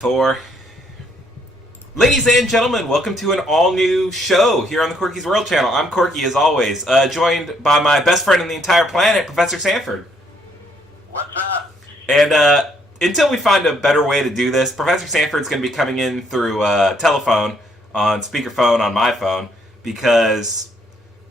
For ladies and gentlemen, welcome to an all-new show here on the Corky's World channel. I'm Corky, as always, joined by my best friend on the entire planet, Professor Sanford. What's up? And until we find a better way to do this, Professor Sanford's going to be coming in through telephone, on speakerphone, on my phone, because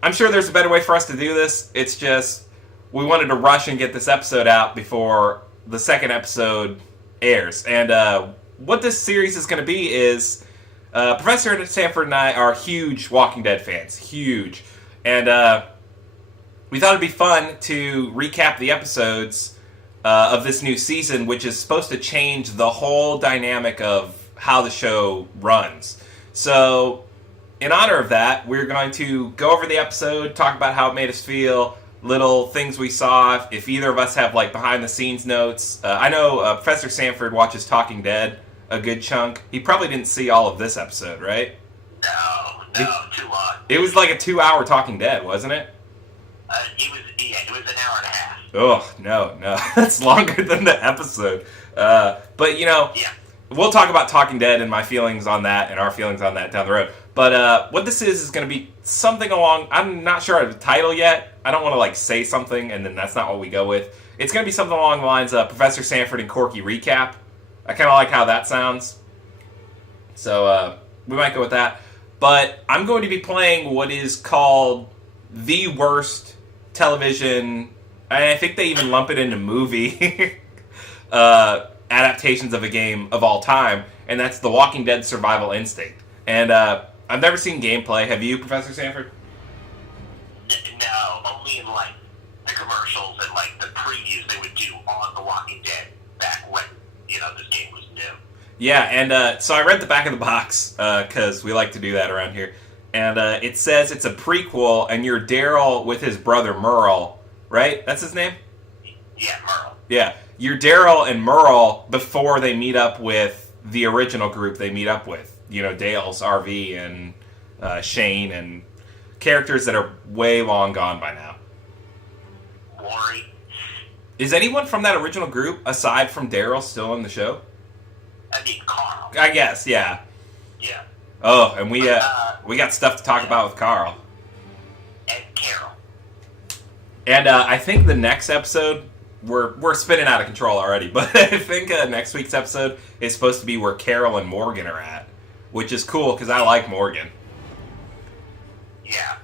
I'm sure there's a better way for us to do this. It's just we wanted to rush and get this episode out before the second episode airs. And what this series is going to be is Professor Sanford and I are huge Walking Dead fans. Huge. And we thought it'd be fun to recap the episodes of this new season, which is supposed to change the whole dynamic of how the show runs. So, in honor of that, we're going to go over the episode, talk about how it made us feel, little things we saw, if either of us have like behind-the-scenes notes. I know Professor Sanford watches Talking Dead a good chunk. He probably didn't see all of this episode, right? No, too long. It was like a 2-hour Talking Dead, wasn't it? It was an hour and a half. Oh, no. That's longer than the episode. But, you know, Yeah. we'll talk about Talking Dead and my feelings on that and our feelings on that down the road. But what this is going to be something along... I'm not sure of the title yet. I don't want to, like, say something and then that's not what we go with. It's going to be something along the lines of Professor Sanford and Corky recap. I kind of like how that sounds. So, we might go with that. But I'm going to be playing what is called the worst television... I think they even lump it into movie adaptations of a game of all time. And that's The Walking Dead Survival Instinct. And I've never seen gameplay. Have you, Professor Sanford? No, only in like the commercials and like the previews they would do on The Walking Dead back when this game was new. Yeah, and so I read the back of the box because we like to do that around here. And it says it's a prequel, and you're Daryl with his brother Merle, right? That's his name? Yeah, Merle. Yeah, you're Daryl and Merle before they meet up with the original group they meet up with. You know, Dale's RV and Shane and characters that are way long gone by now. Lori. Is anyone from that original group, aside from Daryl, still on the show? I mean, Carl. I guess, yeah. Yeah. Oh, and we got stuff to talk about with Carl. And Carol. And I think the next episode, we're spinning out of control already, but I think next week's episode is supposed to be where Carol and Morgan are at, which is cool because I like Morgan. Yeah.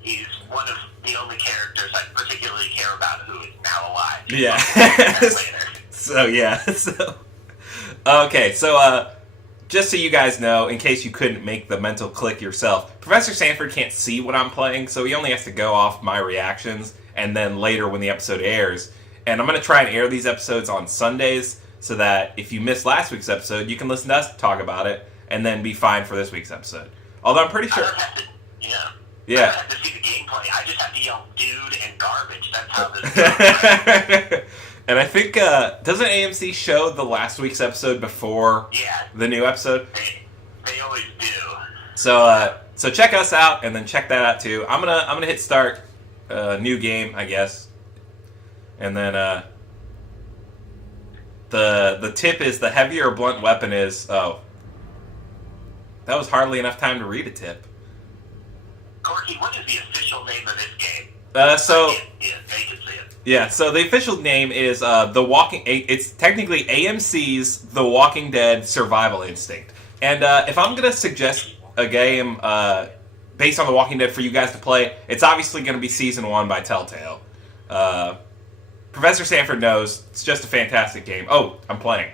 He's one of the only characters I particularly care about who is now alive. Yeah. Later. So, yeah. Okay, so just so you guys know, in case you couldn't make the mental click yourself, Professor Sanford can't see what I'm playing, so he only has to go off my reactions, and then later when the episode airs. And I'm going to try and air these episodes on Sundays, so that if you missed last week's episode, you can listen to us talk about it, and then be fine for this week's episode. Although I'm pretty sure... I don't have to, yeah. I don't have to see the gameplay. I just have to yell dude and garbage. That's how this goes. And I think, doesn't AMC show the last week's episode before the new episode? They always do. So check us out, and then check that out too. I'm gonna hit start, new game, I guess. And then, the tip is the heavier a blunt weapon is, oh. That was hardly enough time to read a tip. Corky, what is the official name of this game? So... They can see it. Yeah, so the official name is it's technically AMC's The Walking Dead Survival Instinct. And if I'm going to suggest a game based on The Walking Dead for you guys to play, it's obviously going to be Season 1 by Telltale. Professor Sanford knows it's just a fantastic game. Oh, I'm playing.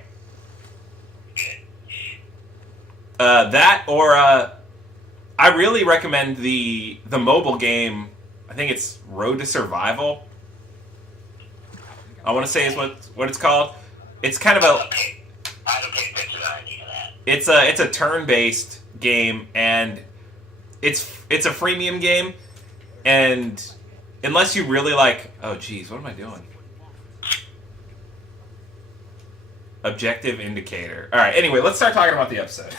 That, or I really recommend the mobile game, I think it's Road to Survival. I want to say is what it's called. It's kind of I don't pay attention to any of that. It's a turn-based game, and it's a freemium game, and unless you really like... Oh, geez, what am I doing? Objective indicator. All right, anyway, let's start talking about the episode.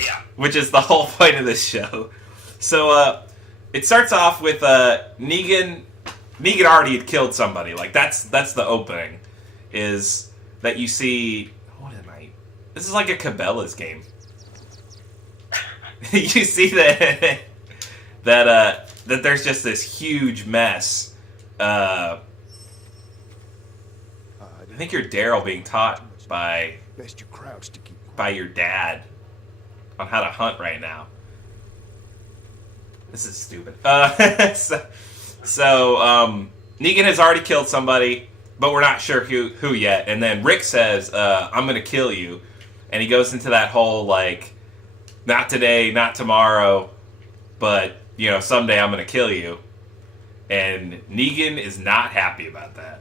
Yeah. Which is the whole point of this show. So, it starts off with Negan already had killed somebody. Like, that's the opening. Is that you see... What am I This is like a Cabela's game. You see that that there's just this huge mess. I think you're Daryl being taught by your dad on how to hunt right now. This is stupid. So Negan has already killed somebody, but we're not sure who yet. And then Rick says, "I'm gonna kill you," and he goes into that whole like, "Not today, not tomorrow, but someday I'm gonna kill you." And Negan is not happy about that.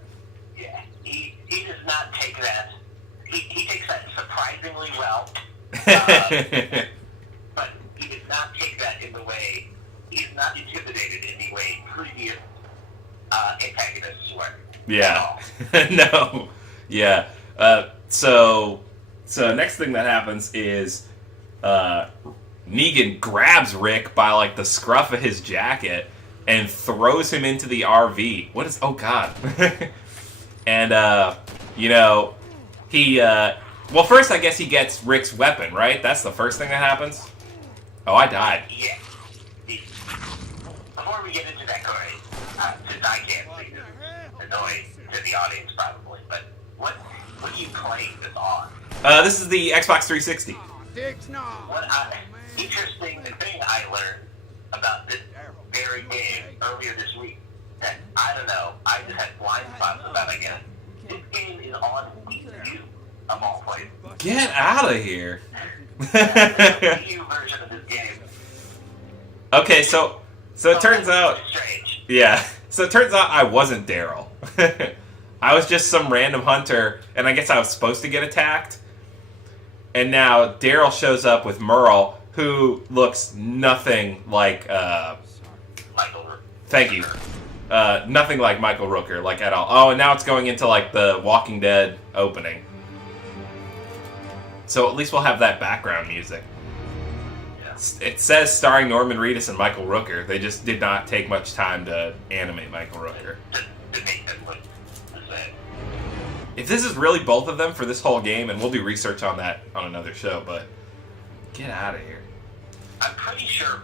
Yeah, he does not take that. He takes that surprisingly well. But he does not take that in the way. He's not intimidated in the way previous antagonists were. Yeah. No. Yeah. So next thing that happens is Negan grabs Rick by like the scruff of his jacket and throws him into the RV. What is? Oh God. And he well, first I guess he gets Rick's weapon, right? That's the first thing that happens. Oh, I died. Yeah. Before we get into that, Corey, since I can't see this, annoying to the audience probably, but what are you playing this on? This is the Xbox 360. What interesting thing I learned about this very game earlier this week that I don't know, I just had blind spots about, I guess. This game is on Wii U, of all places. Get out of here. The Wii U version of this game. Okay, so it turns out, strange. yeah. So it turns out I wasn't Daryl. I was just some random hunter, and I guess I was supposed to get attacked. And now Daryl shows up with Merle, who looks nothing like. Michael. Thank you. Nothing like Michael Rooker, like at all. Oh, and now it's going into like the Walking Dead opening. So at least we'll have that background music. It says starring Norman Reedus and Michael Rooker. They just did not take much time to animate Michael Rooker. If this is really both of them for this whole game, and we'll do research on that on another show, but get out of here. I'm pretty sure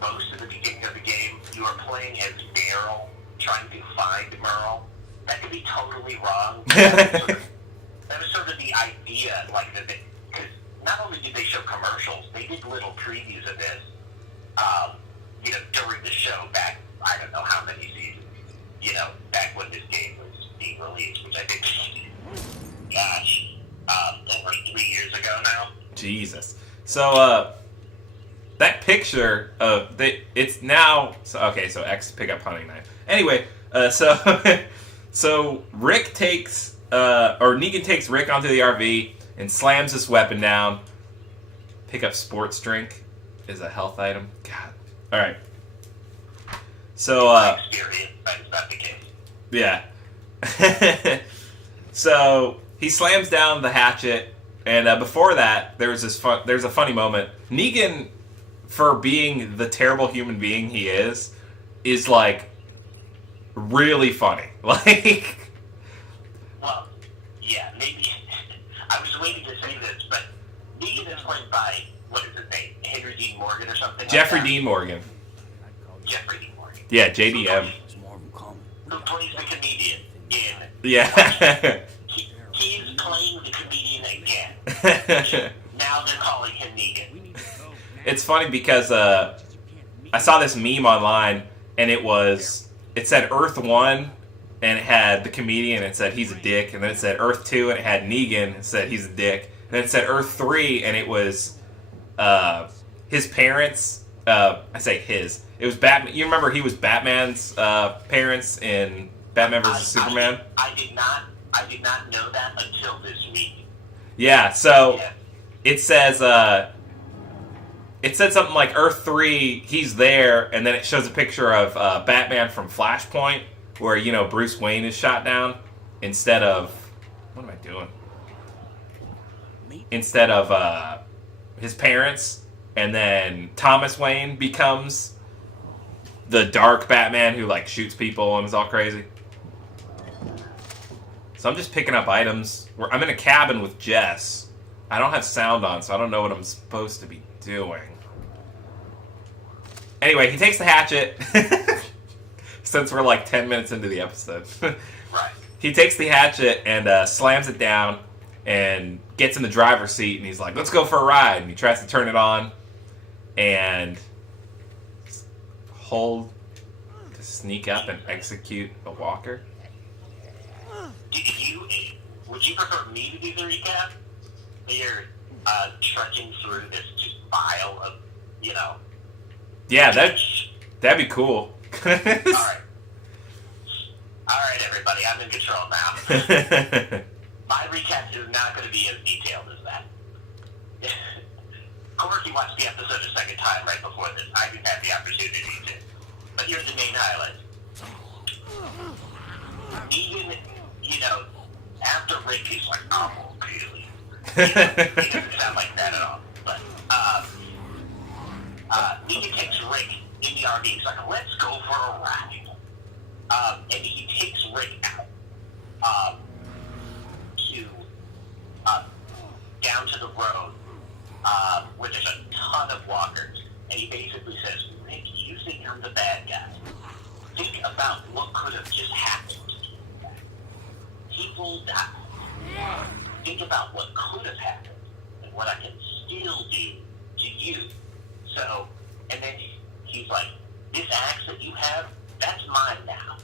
most of the beginning of the game, you are playing as Daryl trying to find Merle. That could be totally wrong. That was sort of the idea, like, because not only did they show commercials, they did little previews of this, during the show back, I don't know how many seasons, back when this game was being released, which I think over 3 years ago now. Jesus. So, that picture of it's now so X pickup hunting knife. Anyway, so Rick takes or Negan takes Rick onto the RV and slams his weapon down. Pick up sports drink is a health item. God. All right. So Experience, that is not the case. yeah. So he slams down the hatchet, and before that, there's a funny moment. Negan, for being the terrible human being he is like really funny. Like, well, yeah, maybe I was waiting to say this, but Negan is played by, what is his name, Henry Dean Morgan or something. Jeffrey like that? Dean Morgan. Jeffrey Dean Morgan. Yeah, JDM. Who plays the comedian in? Yeah. He's playing the comedian again. Now they're calling him Negan. It's funny because I saw this meme online, and it said Earth 1, and it had the comedian, and it said he's a dick, and then it said Earth 2, and it had Negan, and said he's a dick, and then it said Earth 3, and it was his parents. I say his. It was Batman. You remember he was Batman's parents in Batman vs Superman? I did not know that until this week. Yeah. So it says it said something like Earth 3. He's there, and then it shows a picture of Batman from Flashpoint, where Bruce Wayne is shot down instead of what am I doing? Instead of his parents. And then Thomas Wayne becomes the dark Batman who, like, shoots people and is all crazy. So I'm just picking up items. I'm in a cabin with Jess. I don't have sound on, so I don't know what I'm supposed to be doing. Anyway, he takes the hatchet. Since we're like 10 minutes into the episode. Right. He takes the hatchet and slams it down and gets in the driver's seat, and he's like, let's go for a ride. And he tries to turn it on and hold to sneak up and execute a walker. Would you prefer me to do the recap? You're trudging through this just pile of, Yeah, that'd be cool. All right, everybody, I'm in control now. My recap is not going to be as detailed as that. Corky watched the episode a second time right before this. I didn't have the opportunity to. But here's the main highlights. Negan, after Rick, he's like, oh, really? He doesn't sound like that at all. But Negan takes Rick in the RV. He's like, let's go for a ride. And he takes Rick out to down to the road where there's a ton of walkers. And he basically says, Rick, you think I'm the bad guy. Think about what could have just happened. People die. Think about what could have happened and what I can still do to you. So, and then he's like, this axe that you have, that's mine now.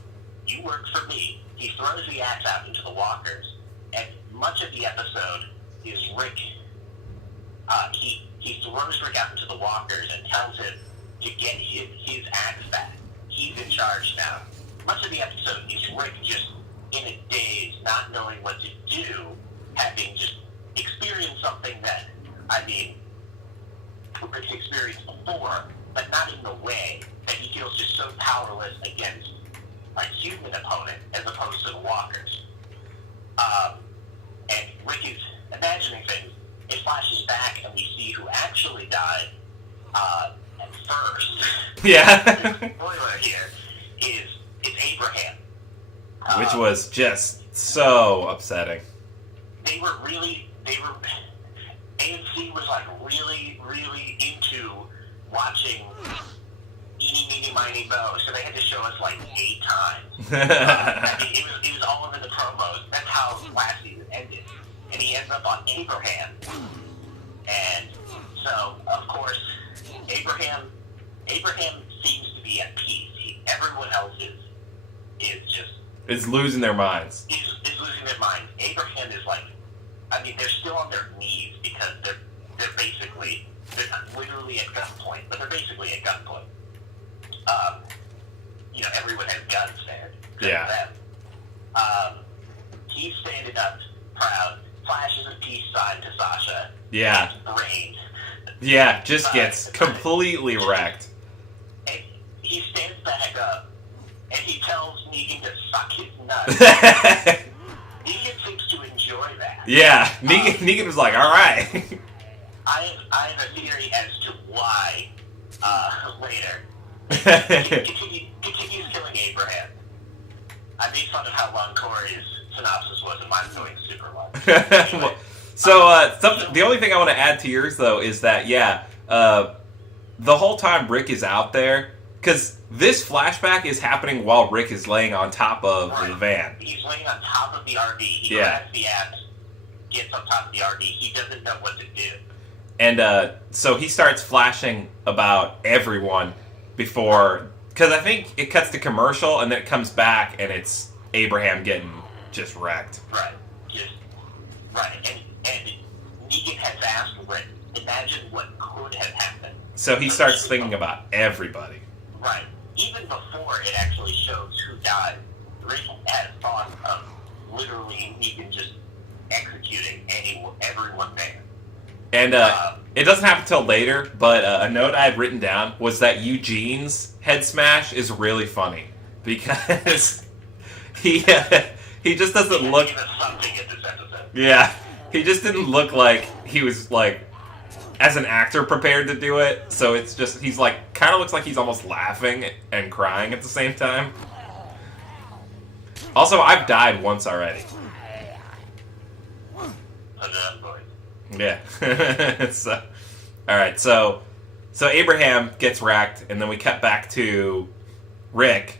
You work for me. He throws the axe out into the walkers, and much of the episode is Rick. He throws Rick out into the walkers and tells him to get his axe back. He's in charge now. Much of the episode is Rick just in a daze, not knowing what to do, having just experienced something that, Rick's experienced before, but not in the way that he feels just so powerless against a human opponent as opposed to the walkers. And Rick is imagining things. It flashes back and we see who actually died at first. Yeah. The spoiler here is it's Abraham. Which was just so upsetting. AMC was like really, really into watching Eeny, Meeny, Miny, Moe, so they had to show us like 8 times. It was all over the promos. That's how last season ended. And he ends up on Abraham. And so, of course, Abraham seems to be at peace. Everyone else is losing their minds. Is losing their minds. Abraham is like, they're still on their knees because they're not literally at gunpoint, but they're basically at gunpoint. Everyone has guns there. Yeah. He's standing up, proud, flashes a peace sign to Sasha. Yeah. Brain. Yeah, just gets completely wrecked. And he stands back up, and he tells Negan to suck his nuts. Negan seems to enjoy that. Yeah, Negan was like, all right. I have a theory as to why later. Continues killing Abraham. I made fun of how long Corey's synopsis was, and mine's going super long. Anyway, the only thing I want to add to yours, though, is that, the whole time Rick is out there, because this flashback is happening while Rick is laying on top of the van. He's laying on top of the RV. He grabs the axe, gets on top of the RV. He doesn't know what to do. And so he starts flashing about everyone before, because I think it cuts to commercial and then it comes back and it's Abraham getting just wrecked. Right. And Negan has asked Rick, imagine what could have happened. So he starts thinking about everybody. Right. Even before it actually shows who died, Rick had thought of literally Negan just executing everyone there. And it doesn't happen till later, but a note I had written down was that Eugene's head smash is really funny because he just doesn't look. Yeah, he just didn't look like he was like as an actor prepared to do it. So it's just he's like kind of looks like he's almost laughing and crying at the same time. Also, I've died once already. Yeah. So, all right. So Abraham gets racked, and then we cut back to Rick,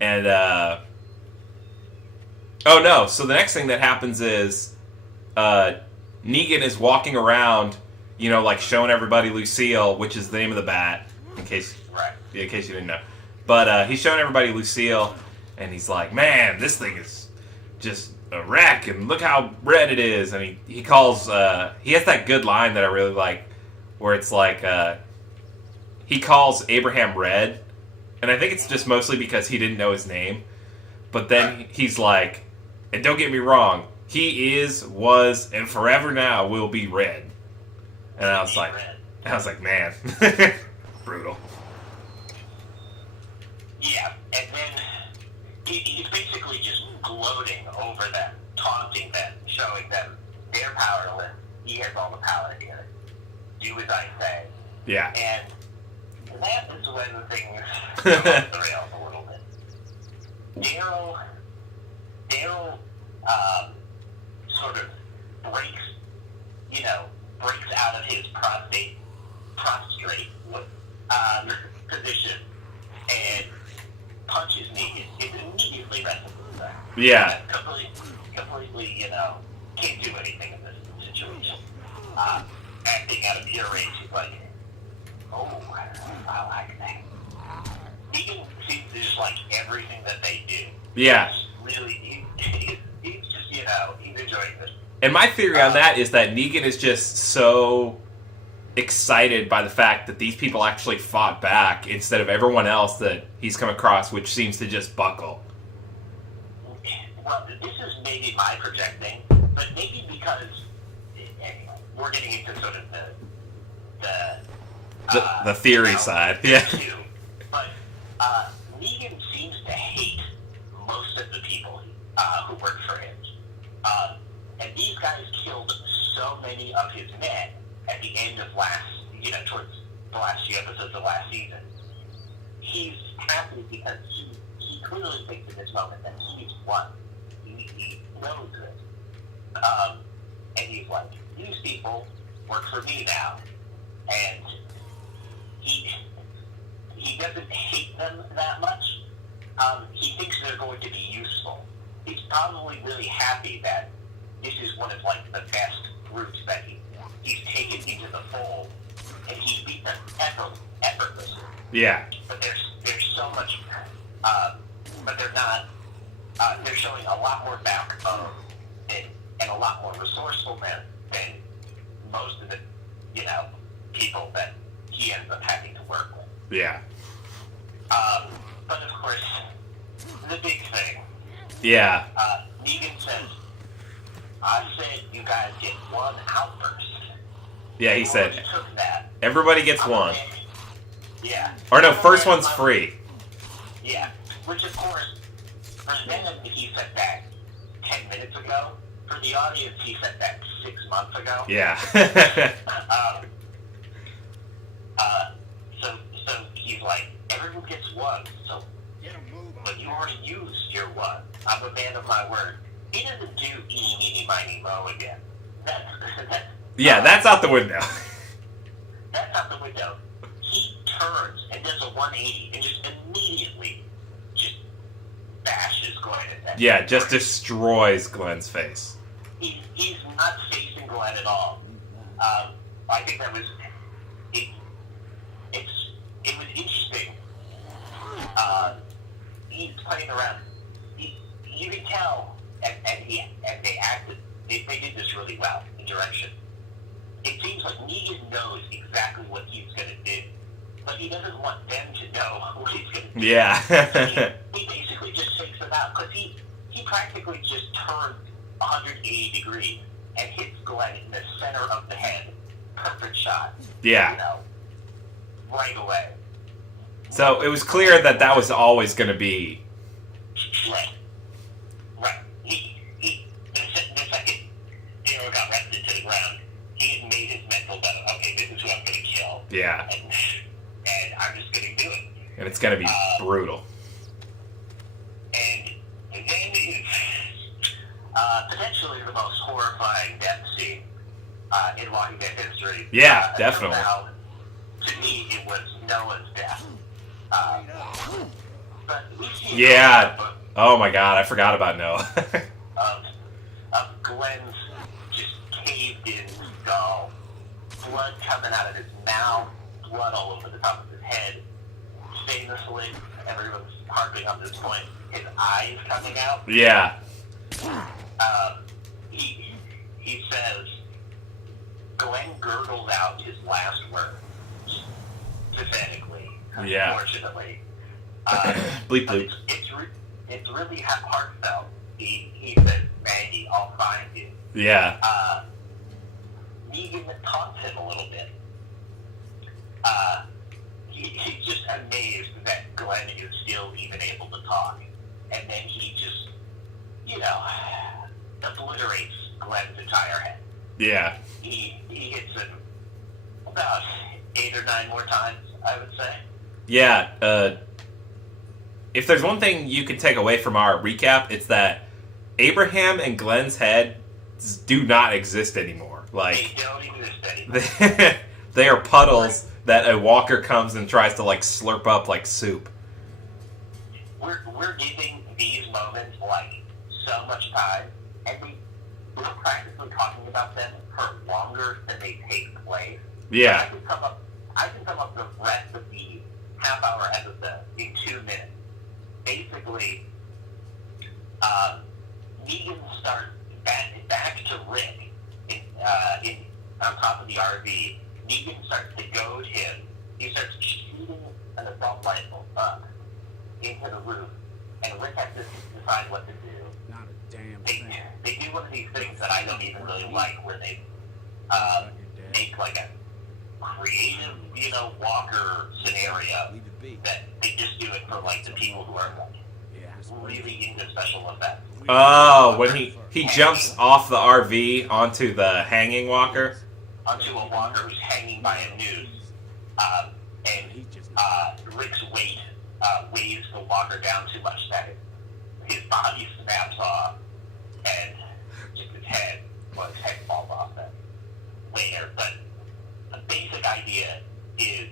and oh no! So the next thing that happens is Negan is walking around, like showing everybody Lucille, which is the name of the bat, in case you didn't know. But he's showing everybody Lucille, and he's like, "Man, this thing is just a wreck, and look how red it is." And he calls. He has that good line that I really like, where it's like he calls Abraham Red, and I think it's just mostly because he didn't know his name. But then he's like, and don't get me wrong, he is, was, and forever now will be red. And I was like, man, brutal. Yeah, and then he's basically just gloating over them, taunting them, showing them they're powerless. He has all the power here. Do as I say. Yeah. And that is when things go off the rails a little bit. Daryl sort of breaks out of his prostrate position and punches Negan. It's immediately wrestling. Yeah. Completely, can't do anything in this situation. Acting out of pure rage, he's like, oh, I like that. Negan seems to just like everything that they do. Yeah. Really, he's just, he's enjoying this. And my theory on that is that Negan is just so excited by the fact that these people actually fought back instead of everyone else that he's come across, which seems to just buckle. Well, this is maybe my projecting, but maybe because we're getting into sort of the theory side, yeah. But Negan seems to hate most of the people who work for him. And these guys killed so many of his men at the end of towards the last few episodes of last season. He's happy because he clearly thinks in this moment that he's won. He knows it. And he's like, these people work for me now. And he doesn't hate them that much. He thinks they're going to be useful. He's probably really happy that this is one of the best groups that he's taken into the fold, and he beat them effortlessly. Yeah. But there's so much, but they're not. They're showing a lot more backbone and a lot more resourceful than most of the people that he ends up having to work with. Yeah. But of course, the big thing. Yeah. Negan says, I said you guys get one outburst. Yeah, he said, took that, everybody gets one. Yeah. Or no, first one's free. Yeah. Which, of course, for them, he said that 10 minutes ago. For the audience, he said that 6 months ago. Yeah. So he's like, everyone gets one. So, but you already used your one. I'm a man of my word. He doesn't do eeny, meeny, miny, moe again. That's out the window. That's out the window. He turns and does a 180 and just immediately just bashes Glenn in that. Yeah, just destroys Glenn's face. He's not facing Glenn at all. I think that was it was interesting. He's playing around. You can tell, and they acted. They did this really well in direction. It seems like Negan knows exactly what he's going to do, but he doesn't want them to know what he's going to do. Yeah. He basically just takes them out because he practically just turns 180 degrees and hits Glenn in the center of the head. Perfect shot. Yeah. Right away. So it was clear that was always going to be. Right. The second Daryl got wrested to the ground, he had made his mental bet. Okay, this is who I'm going to kill. Yeah. And I'm just going to do it. And it's going to be brutal. And then is potentially the most horrifying death scene in Walking Dead history. Yeah, definitely. Somehow, to me, it was Noah's death. But we see Yeah. Oh my god, I forgot about Noah. of Glenn's just caved-in skull, blood coming out of his mouth, blood all over the top of his head. Famously, everyone's harping on this point, his eyes coming out. Yeah. He says, Glenn gurgled out his last words, pathetically, Yeah. unfortunately. Bleep bloop. It's really heartfelt. He says, Maggie, I'll find you. Yeah. Negan taunts him a little bit. He's just amazed that Glenn is still even able to talk. And then he just, obliterates Glenn's entire head. Yeah. He hits him about 8 or 9 more times, I would say. Yeah. If there's one thing you can take away from our recap, it's that Abraham and Glenn's heads do not exist anymore. Like, they don't exist anymore. they are puddles that a walker comes and tries to, like, slurp up like soup. We're giving these moments, like, so much time, and we're practically talking about them for longer than they take place. Yeah. I can come up with the rest of the half-hour episode in 2 minutes. Basically, Negan starts back to Rick on top of the RV. Negan starts to goad him. He starts shooting an assault rifle up into the roof, and Rick has to decide what to do. Not a damn thing. They do one of these things that I don't even really like, where they make like a creative, Walker scenario that they just do it for like the people who are like really into special effects. Oh, when he jumps off the RV onto the hanging walker. Onto a walker who's hanging by a noose, and Rick's weight weighs the walker down too much that his body snaps off, and just his head falls off later. But the basic idea is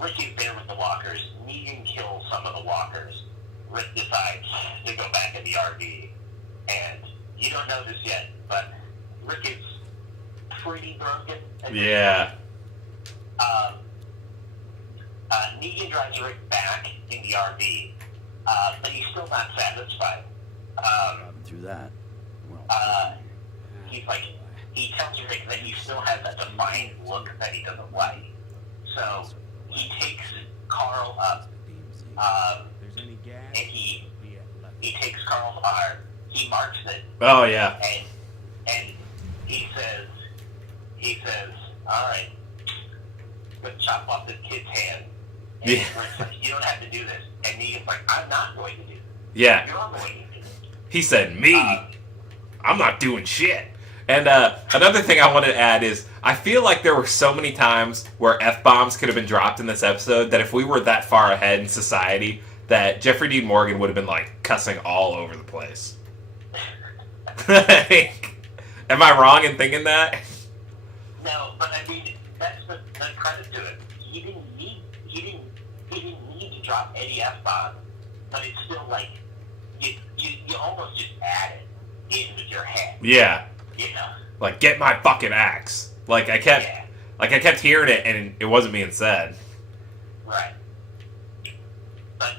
Rick is there with the walkers. Negan kills some of the walkers. Rick decides to go back in the RV, and you don't know this yet, but Rick is pretty broken. Yeah. Negan drives Rick back in the RV, but he's still not satisfied. Through that. He tells Rick that he still has that defiant look that he doesn't like. So he takes Carl up, and he takes Carl's arm. He marks it. Oh, yeah. And he says, all right, let's chop off this kid's hand. And Yeah. Rick's like, you don't have to do this. And Negan's like, I'm not going to do this. Yeah. You're going to do this. He said, me? I'm not doing shit. And another thing I wanted to add is, I feel like there were so many times where F-bombs could have been dropped in this episode that if we were that far ahead in society, that Jeffrey Dean Morgan would have been, like, cussing all over the place. Am I wrong in thinking that? No, but I mean, that's the credit to it. He didn't need to drop any F-bombs, but it's still like, you almost just add it in with your head. Yeah. Yeah. Like, get my fucking axe. Like I kept hearing it and it wasn't being said. Right. But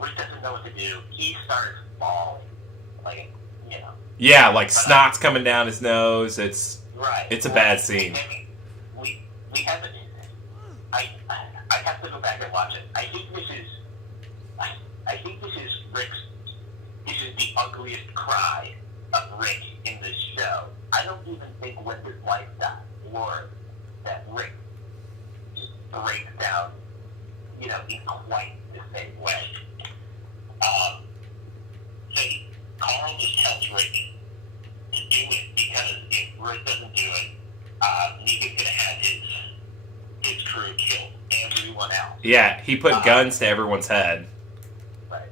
Rick doesn't know what to do. He starts bawling, Yeah, like snot's coming down his nose. It's a bad scene. We haven't. I have to go back and watch it. I think this is Rick's. This is the ugliest cry of Rick in this show. I don't even think when his wife died, or that Rick just breaks down, in quite the same way. Carl just tells Rick to do it, because if Rick doesn't do it, Negan's gonna have his crew kill everyone else. Yeah, he put guns to everyone's head. Right.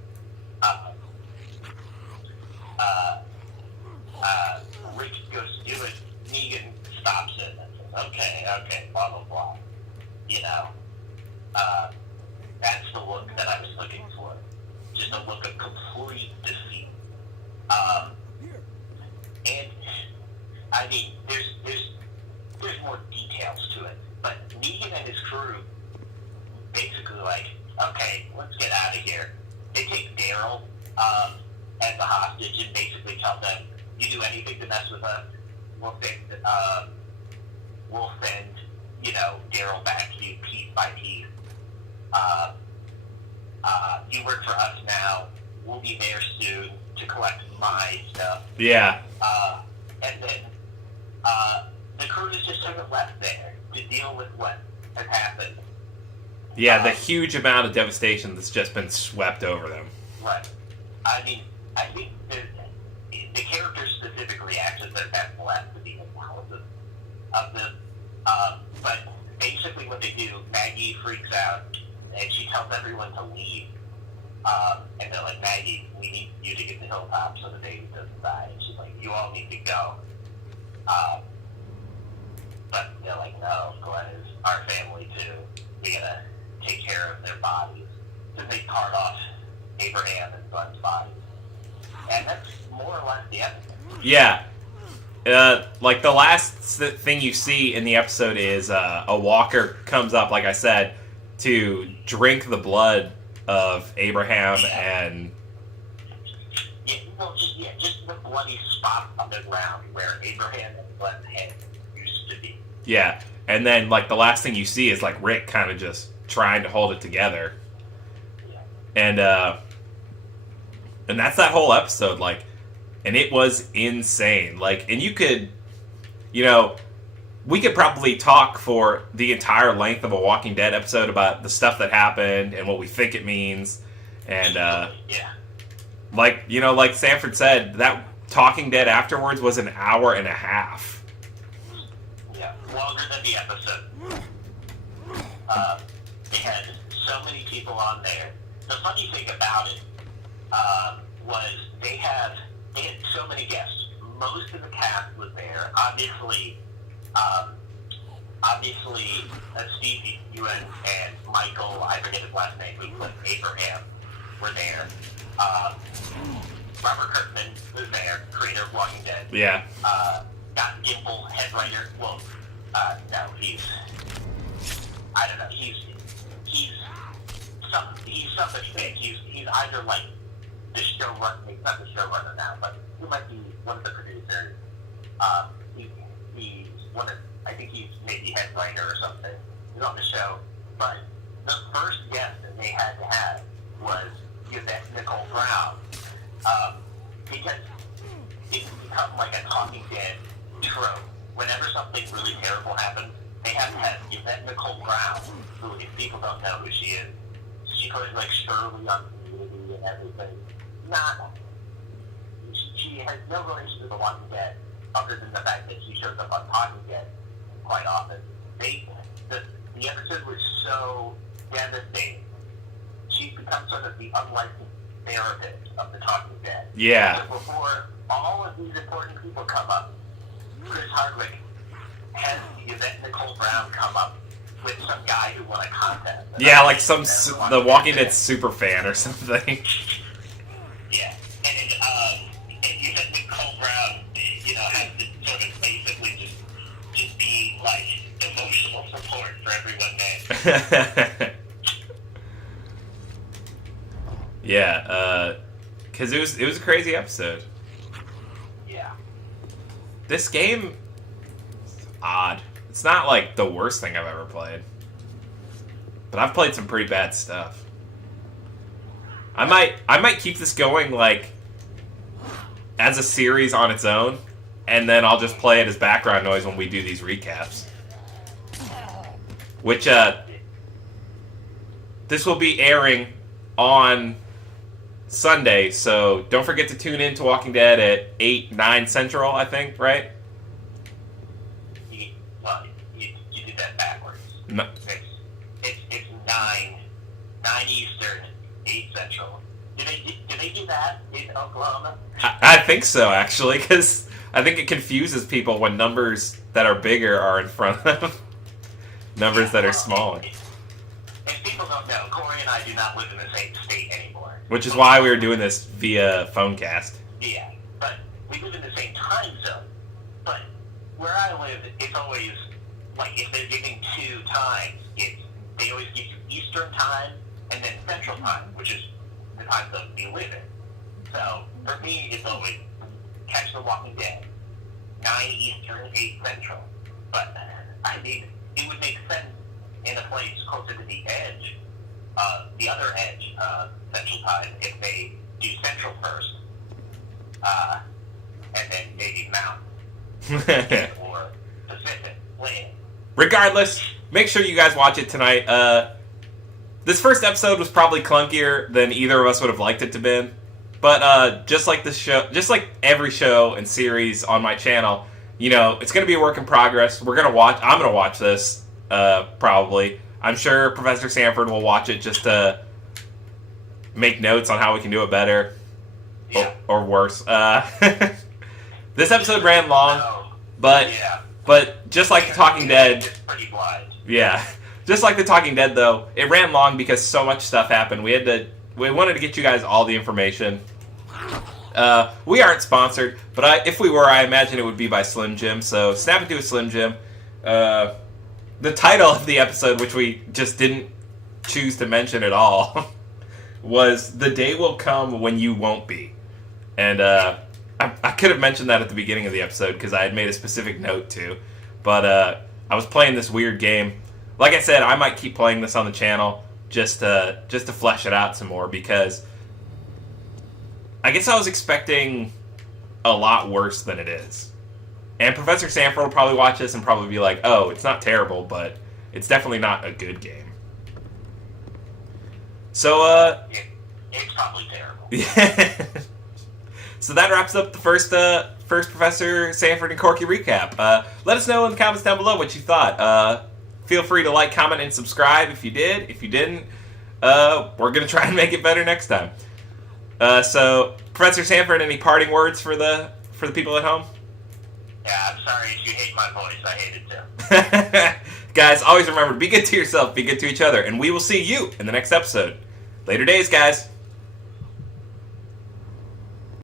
I mean, there's more details to it, but Negan and his crew basically like, okay, let's get out of here. They take Daryl as a hostage and basically tell them, you do anything to mess with us, we'll send Daryl back to you piece by piece. You work for us now. We'll be there soon to collect my stuff. Yeah. And then the crew is just sort of left there to deal with what has happened. Yeah, the huge amount of devastation that's just been swept over them. Right. I mean, I think the character's specific reactions that have left to the analysis of this. But basically what they do, Maggie freaks out, and she tells everyone to leave. And they're like, Maggie, we need you to get to the hilltop so the baby doesn't die. And she's like, you all need to go. But they're like, no, Glenn is our family too. We gotta take care of their bodies. So they part off Abraham and Glenn's bodies. And that's more or less the episode. Yeah. Like the last thing you see in the episode is a walker comes up, like I said, to drink the blood of Abraham and... just the bloody spot on the ground where Abraham and Glenn's head used to be. Yeah, and then like the last thing you see is like Rick kind of just trying to hold it together. Yeah. And that's that whole episode, like, and it was insane. Like, and you could, we could probably talk for the entire length of a Walking Dead episode about the stuff that happened and what we think it means. And, like Sanford said, that Talking Dead afterwards was an hour and a half. Yeah, longer than the episode. They had so many people on there. The funny thing about it was they had so many guests. Most of the cast was there. Obviously, Steve Ewan and Michael, I forget his last name, who played Abraham, were there. Robert Kirkman was there, creator of Walking Dead. Yeah. Scott Gimple, head writer. Well, no, I don't know. He's somebody big. He's either like the showrunner, not the showrunner now, but he might be one of the producers. He's one of, I think he's maybe head writer or something. He's on the show. But the first guest that they had to have was Nicole Brown. Because it's become like a Talking Dead trope. Whenever something really terrible happens, they have to have Yvette Nicole Brown, who, if people don't know who she is, she plays like Shirley on Community and everything. She has no relation to The Walking Dead, other than the fact that she shows up on Talking Dead quite often. The episode was so devastating. She's become sort of the unlicensed therapist of the Talking Dead. Yeah. So before all of these important people come up, Chris Hardwick has Yvette Nicole Brown come up with some guy who won a contest. Yeah, like the Walking Dead super fan or something. Yeah, and Yvette Nicole Brown, has to sort of basically just be like emotional support for everyone there. Yeah, because it was a crazy episode. Yeah. This game is odd. It's not like the worst thing I've ever played, but I've played some pretty bad stuff. I might keep this going like as a series on its own, and then I'll just play it as background noise when we do these recaps. Which this will be airing on Sunday, so don't forget to tune in to Walking Dead at 8, 9 Central, I think, right? You did that backwards. No. It's 9 Eastern, 8 Central. Do they do that in Oklahoma? I think so, actually, because I think it confuses people when numbers that are bigger are in front of numbers that are smaller. If people don't know, Corey and I do not live in the same state anymore. Which is why we were doing this via Phonecast. Yeah, but we live in the same time zone. But where I live, it's always, like, if they're giving 2 times, they always give you Eastern time and then Central time, which is the time zone we live in. So, for me, it's always catch The Walking Dead, 9 Eastern, 8 Central. But, I mean, it would make sense in a place closer to the edge, the other edge, Central time, if they do Central first, and then maybe Mountain or Pacific land. Regardless, make sure you guys watch it tonight. This first episode was probably clunkier than either of us would have liked it to been. But just like this show, just like every show and series on my channel, you know, it's going to be a work in progress. I'm going to watch this, probably. I'm sure Professor Sanford will watch it just to make notes on how we can do it better. Yeah. Or worse. This episode ran long, but just like The Talking Dead, It's pretty blind. yeah, just like The Talking Dead though, it ran long because so much stuff happened. We wanted to get you guys all the information. We aren't sponsored, but if we were, I imagine it would be by Slim Jim. So snap into a Slim Jim. The title of the episode, which we just didn't choose to mention at all, was "The Day Will Come When You Won't Be," and I could have mentioned that at the beginning of the episode because I had made a specific note to, but I was playing this weird game. Like I said, I might keep playing this on the channel just to flesh it out some more because I guess I was expecting a lot worse than it is. And Professor Sanford will probably watch this and probably be like, "Oh, it's not terrible, but it's definitely not a good game." So It's probably terrible. yeah. So that wraps up the first Professor Sanford and Corky recap. Let us know in the comments down below what you thought. Feel free to like, comment, and subscribe if you did. If you didn't, we're going to try and make it better next time. So, Professor Sanford, any parting words for the people at home? Yeah, I'm sorry if you hate my voice. I hate it too. Guys, always remember, be good to yourself, be good to each other, and we will see you in the next episode. Later days, guys.